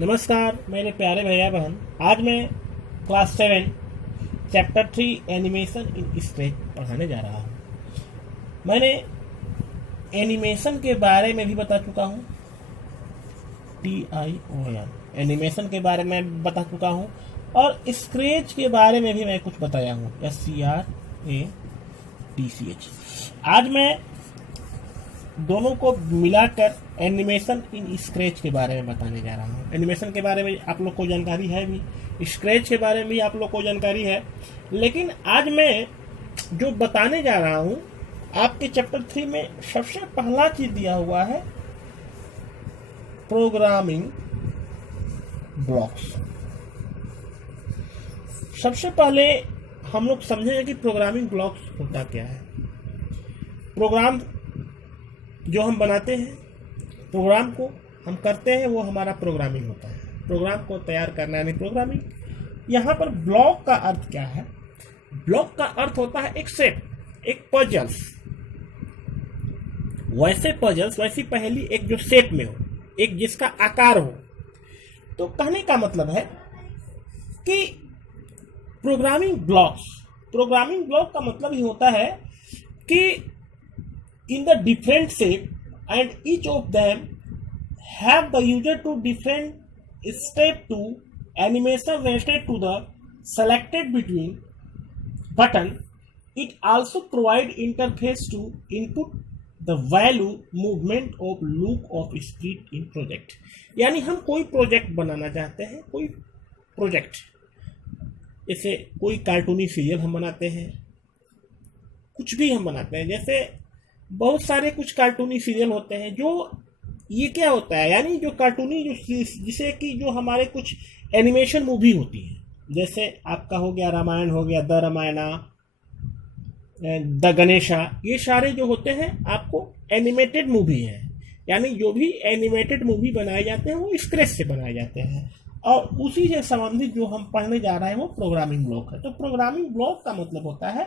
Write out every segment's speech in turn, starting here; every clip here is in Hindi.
नमस्कार मेरे प्यारे भैया बहन। आज मैं क्लास 7 चैप्टर 3 एनिमेशन इन स्केच पढ़ाने जा रहा हूँ। मैंने एनिमेशन के बारे में भी बता चुका हूँ, TION एनिमेशन के बारे में बता चुका हूँ, और स्केच के बारे में भी मैं कुछ बताया हूँ, SCRATCH। आज मैं दोनों को मिलाकर एनिमेशन इन स्केच के बारे में बताने जा रहा हूँ। एनिमेशन के बारे में आप लोग को जानकारी है भी, स्केच के बारे में भी आप लोग को जानकारी है, लेकिन आज मैं जो बताने जा रहा हूँ आपके चैप्टर 3 में सबसे पहला चीज दिया हुआ है प्रोग्रामिंग ब्लॉक्स। सबसे पहले हम लोग समझेंगे कि प्रोग्रामिंग ब्लॉक्स होता क्या है। प्रोग्राम जो हम बनाते हैं, प्रोग्राम को हम करते हैं, वो हमारा प्रोग्रामिंग होता है। प्रोग्राम को तैयार करना यानी प्रोग्रामिंग। यहाँ पर ब्लॉक का अर्थ क्या है? ब्लॉक का अर्थ होता है एक सेट, एक पजल्स। वैसे पजल्स, वैसी पहेली एक जो सेट में हो, एक जिसका आकार हो। तो कहने का मतलब है कि प्रोग्रामिंग ब्लॉक का मतलब ही होता है कि in the different shape and each of them have the user to different step to animation related to the selected between button. It also provide interface to input the value movement of look of script in project। यानी हम कोई प्रोजेक्ट बनाना चाहते हैं, कोई प्रोजेक्ट, जैसे कोई कार्टूनी सीरियल हम बनाते हैं, कुछ भी हम बनाते हैं, जैसे बहुत सारे कुछ कार्टूनी सीरियल होते हैं। जो ये क्या होता है, यानी जो कार्टूनी जो जिसे कि जो हमारे कुछ एनिमेशन मूवी होती है, जैसे आपका हो गया रामायण, हो गया द रामायणा, द गणेशा, ये सारे जो होते हैं आपको एनिमेटेड मूवी है। यानी जो भी एनिमेटेड मूवी बनाए जाते हैं वो स्क्रेच से बनाए जाते हैं, और उसी से संबंधित जो हम पढ़ने जा रहे हैं वो प्रोग्रामिंग ब्लॉक है। तो प्रोग्रामिंग ब्लॉक का मतलब होता है,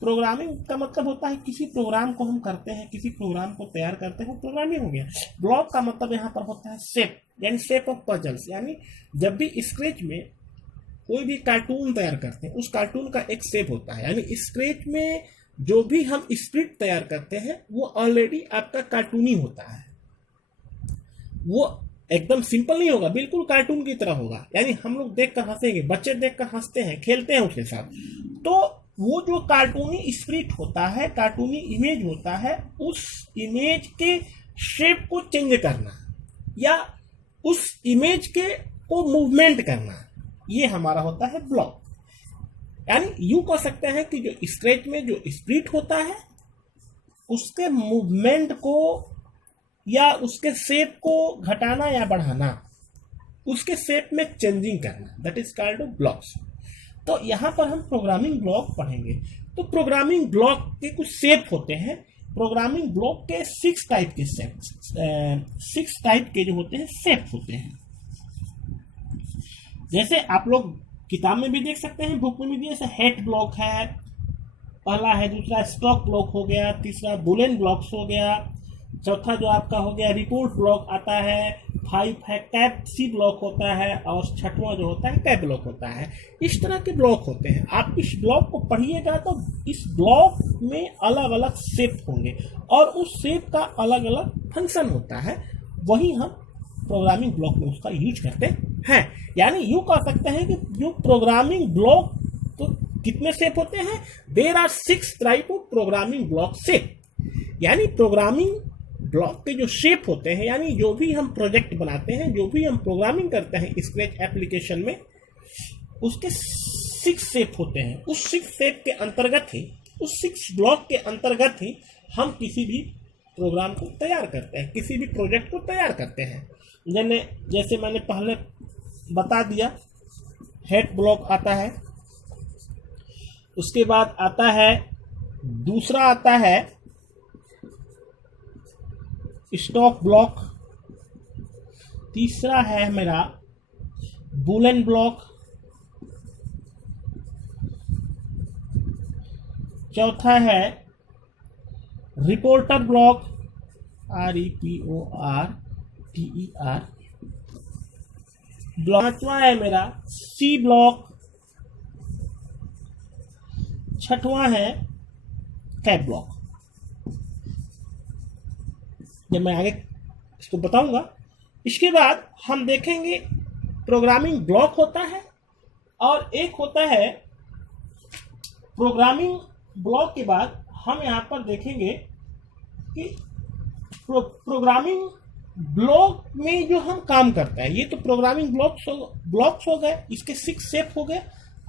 प्रोग्रामिंग का मतलब होता है किसी प्रोग्राम को हम करते हैं, किसी प्रोग्राम को तैयार करते हैं, प्रोग्रामिंग हो गया। ब्लॉक का मतलब यहाँ पर होता है शेप, यानी शेप ऑफ पजल्स। यानी जब भी स्केच में कोई भी कार्टून तैयार करते हैं, उस कार्टून का एक शेप होता है। यानी स्केच में जो भी हम स्क्रिप्ट तैयार करते हैं वो ऑलरेडी आपका कार्टूनी होता है। वो एकदम सिंपल नहीं होगा, बिल्कुल कार्टून की तरह होगा। यानी हम लोग देख कर हंसेंगे, बच्चे देख कर हंसते हैं, खेलते हैं उसके साथ। तो वो जो कार्टूनी स्क्रिप्ट होता है, कार्टूनी इमेज होता है, उस इमेज के शेप को चेंज करना या उस इमेज के को मूवमेंट करना, ये हमारा होता है ब्लॉक। यानी यूं कह सकते हैं कि जो स्केच में जो स्क्रिप्ट होता है उसके मूवमेंट को या उसके शेप को घटाना या बढ़ाना, उसके शेप में चेंजिंग करना, दैट इज कॉल्ड ब्लॉक्स। तो यहाँ पर हम प्रोग्रामिंग ब्लॉक पढ़ेंगे। तो प्रोग्रामिंग ब्लॉक के कुछ शेप होते हैं। प्रोग्रामिंग ब्लॉक के 6 टाइप के जो होते हैं शेप होते हैं। जैसे आप लोग किताब में भी देख सकते हैं, बुक में भी, जैसे हेड ब्लॉक है पहला है, दूसरा स्टॉक ब्लॉक हो गया, तीसरा बुलियन ब्लॉक्स हो गया, चौथा जो आपका हो गया रिपोर्ट ब्लॉक आता है, 5 है कैप सी ब्लॉक होता है, और छठवां जो होता है कैप ब्लॉक होता है। इस तरह के ब्लॉक होते हैं। आप इस ब्लॉक को पढ़िएगा तो इस ब्लॉक में अलग अलग शेप होंगे और उस शेप का अलग अलग फंक्शन होता है। वही हम प्रोग्रामिंग ब्लॉक में उसका यूज करते हैं। यानी यूं कह सकते हैं कि जो प्रोग्रामिंग ब्लॉक तो कितने शेप होते हैं? There are 6 type of programming block shape. यानी प्रोग्रामिंग ब्लॉक के जो शेप होते हैं, यानी जो भी हम प्रोजेक्ट बनाते हैं, जो भी हम प्रोग्रामिंग करते हैं स्केच एप्लीकेशन में, उसके 6 शेप होते हैं। उस 6 शेप के अंतर्गत ही, उस 6 ब्लॉक के अंतर्गत ही हम किसी भी प्रोग्राम को तैयार करते हैं, किसी भी प्रोजेक्ट को तैयार करते हैं। जैसे मैंने पहले बता दिया, हेड ब्लॉक आता है, उसके बाद आता है, दूसरा आता है स्टॉक ब्लॉक, तीसरा है मेरा बुलियन ब्लॉक, चौथा है रिपोर्टर ब्लॉक, REPORTER, ब्लॉक। पांचवा है मेरा सी ब्लॉक, छठवां है कैप ब्लॉक। जब मैं आगे इसको बताऊंगा, इसके बाद हम देखेंगे प्रोग्रामिंग ब्लॉक होता है और एक होता है प्रोग्रामिंग ब्लॉक। के बाद हम यहाँ पर देखेंगे कि प्रोग्रामिंग ब्लॉक में जो हम काम करते हैं, ये तो प्रोग्रामिंग ब्लॉक्स हो गए, इसके 6 स्टेप हो गए।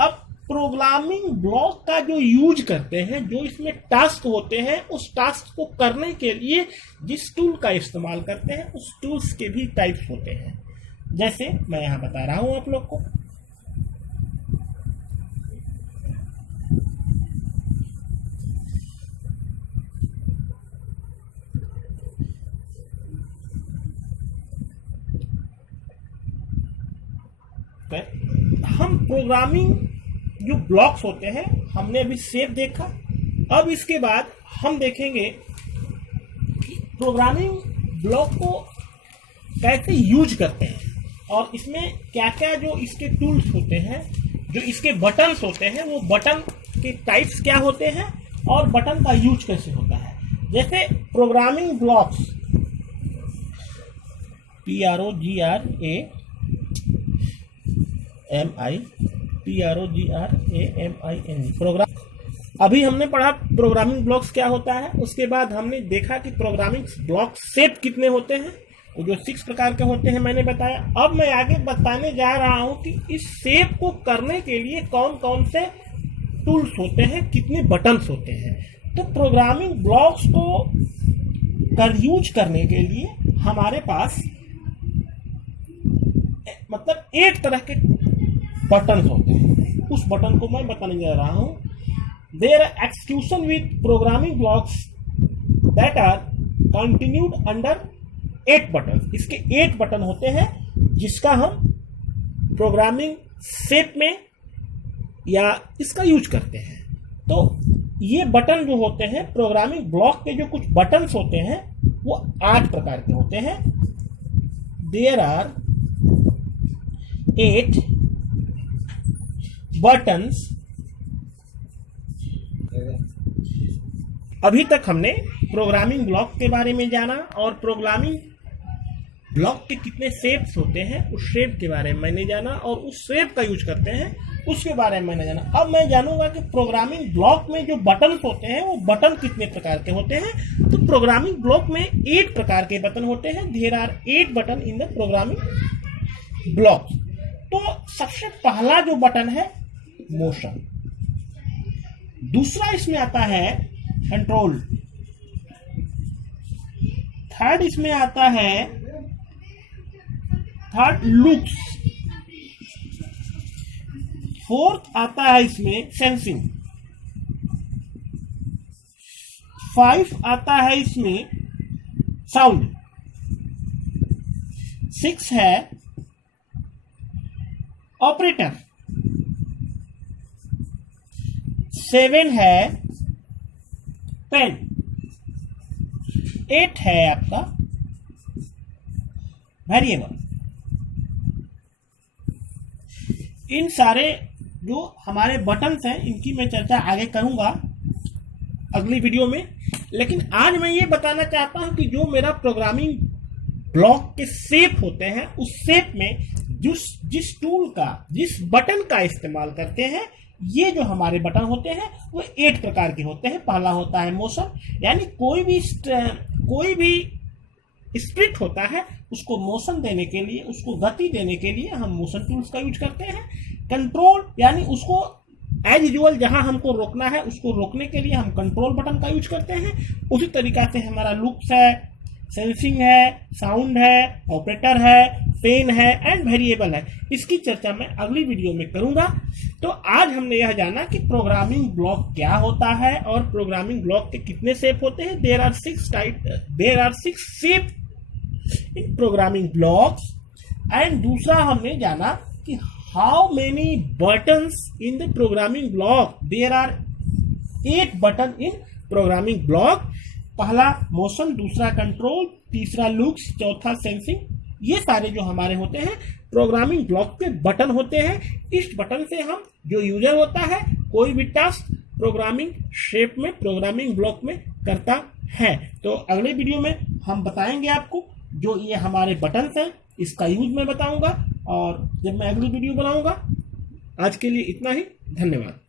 अब प्रोग्रामिंग ब्लॉक का जो यूज करते हैं, जो इसमें टास्क होते हैं, उस टास्क को करने के लिए जिस टूल का इस्तेमाल करते हैं, उस टूल्स के भी टाइप्स होते हैं। जैसे मैं यहाँ बता रहा हूँ आप लोग को। हम प्रोग्रामिंग जो ब्लॉक्स होते हैं हमने अभी सेव देखा। अब इसके बाद हम देखेंगे कि प्रोग्रामिंग ब्लॉक को कैसे यूज करते हैं और इसमें क्या क्या जो इसके टूल्स होते हैं, जो इसके बटन्स होते हैं, वो बटन के टाइप्स क्या होते हैं और बटन का यूज कैसे होता है। जैसे प्रोग्रामिंग ब्लॉक्स, PROGRAMING प्रोग्राम। अभी हमने पढ़ा प्रोग्रामिंग ब्लॉक्स क्या होता है। उसके बाद हमने देखा कि प्रोग्रामिंग ब्लॉक सेट कितने होते हैं, वो जो 6 प्रकार के होते हैं मैंने बताया। अब मैं आगे बताने जा रहा हूं कि इस शेप को करने के लिए कौन कौन से टूल्स होते हैं, कितने बटन्स होते हैं। तो प्रोग्रामिंग ब्लॉक्स को यूज करने के लिए हमारे पास मतलब 8 तरह के बटन होते हैं। उस बटन को मैं बताने जा रहा हूं। There are execution with programming blocks that are continued under 8 button. इसके 8 बटन होते हैं जिसका हम प्रोग्रामिंग शेप में या इसका यूज करते हैं। तो ये बटन जो होते हैं, प्रोग्रामिंग ब्लॉक के जो कुछ बटन्स होते हैं वो 8 प्रकार के होते हैं। There are 8 buttons. अभी तक हमने प्रोग्रामिंग ब्लॉक के बारे में जाना और प्रोग्रामिंग ब्लॉक के कितने शेप्स होते हैं उस शेप के बारे में मैंने जाना और उस शेप का यूज करते हैं उसके बारे में मैंने जाना। अब मैं जानूंगा कि प्रोग्रामिंग ब्लॉक में जो बटन होते हैं वो बटन कितने प्रकार के होते हैं। तो प्रोग्रामिंग ब्लॉक में 8 प्रकार के बटन होते हैं। There are 8 button in the programming block. तो सबसे पहला जो बटन है मोशन, दूसरा इसमें आता है कंट्रोल, थर्ड इसमें आता है लुक्स, फोर्थ आता है इसमें सेंसिंग, 5 आता है इसमें साउंड, 6 है ऑपरेटर, 7 है पेन, 8 है आपका वेरिएबल। इन सारे जो हमारे बटन्स हैं इनकी मैं चर्चा आगे करूंगा अगली वीडियो में। लेकिन आज मैं ये बताना चाहता हूं कि जो मेरा प्रोग्रामिंग ब्लॉक के शेप होते हैं उस शेप में जिस टूल का, जिस बटन का इस्तेमाल करते हैं, ये जो हमारे बटन होते हैं वो 8 प्रकार के होते हैं। पहला होता है मोशन, यानी कोई भी स्प्लिट होता है उसको मोशन देने के लिए, उसको गति देने के लिए हम मोशन टूल्स का यूज करते हैं। कंट्रोल, यानी उसको एज यूजुअल जहां हमको रोकना है उसको रोकने के लिए हम कंट्रोल बटन का यूज करते हैं। उसी तरीका से हमारा लुक्स है, सेंसिंग है, साउंड है, ऑपरेटर है, पेन है एंड वेरिएबल है। इसकी चर्चा मैं अगली वीडियो में करूंगा। तो आज हमने यह जाना कि प्रोग्रामिंग ब्लॉक क्या होता है और प्रोग्रामिंग ब्लॉक के कितने शेप होते हैं। There are 6 shape in programming blocks. And दूसरा हमने जाना कि how many buttons in the programming block. There are 8 button in programming block. पहला मोशन, दूसरा कंट्रोल, तीसरा लुक्स, चौथा सेंसिंग, ये सारे जो हमारे होते हैं प्रोग्रामिंग ब्लॉक के बटन होते हैं। इस बटन से हम जो यूजर होता है कोई भी टास्क प्रोग्रामिंग शेप में प्रोग्रामिंग ब्लॉक में करता है। तो अगले वीडियो में हम बताएंगे आपको जो ये हमारे बटन्स हैं इसका यूज मैं बताऊंगा, और जब मैं अगली वीडियो बनाऊंगा। आज के लिए इतना ही, धन्यवाद।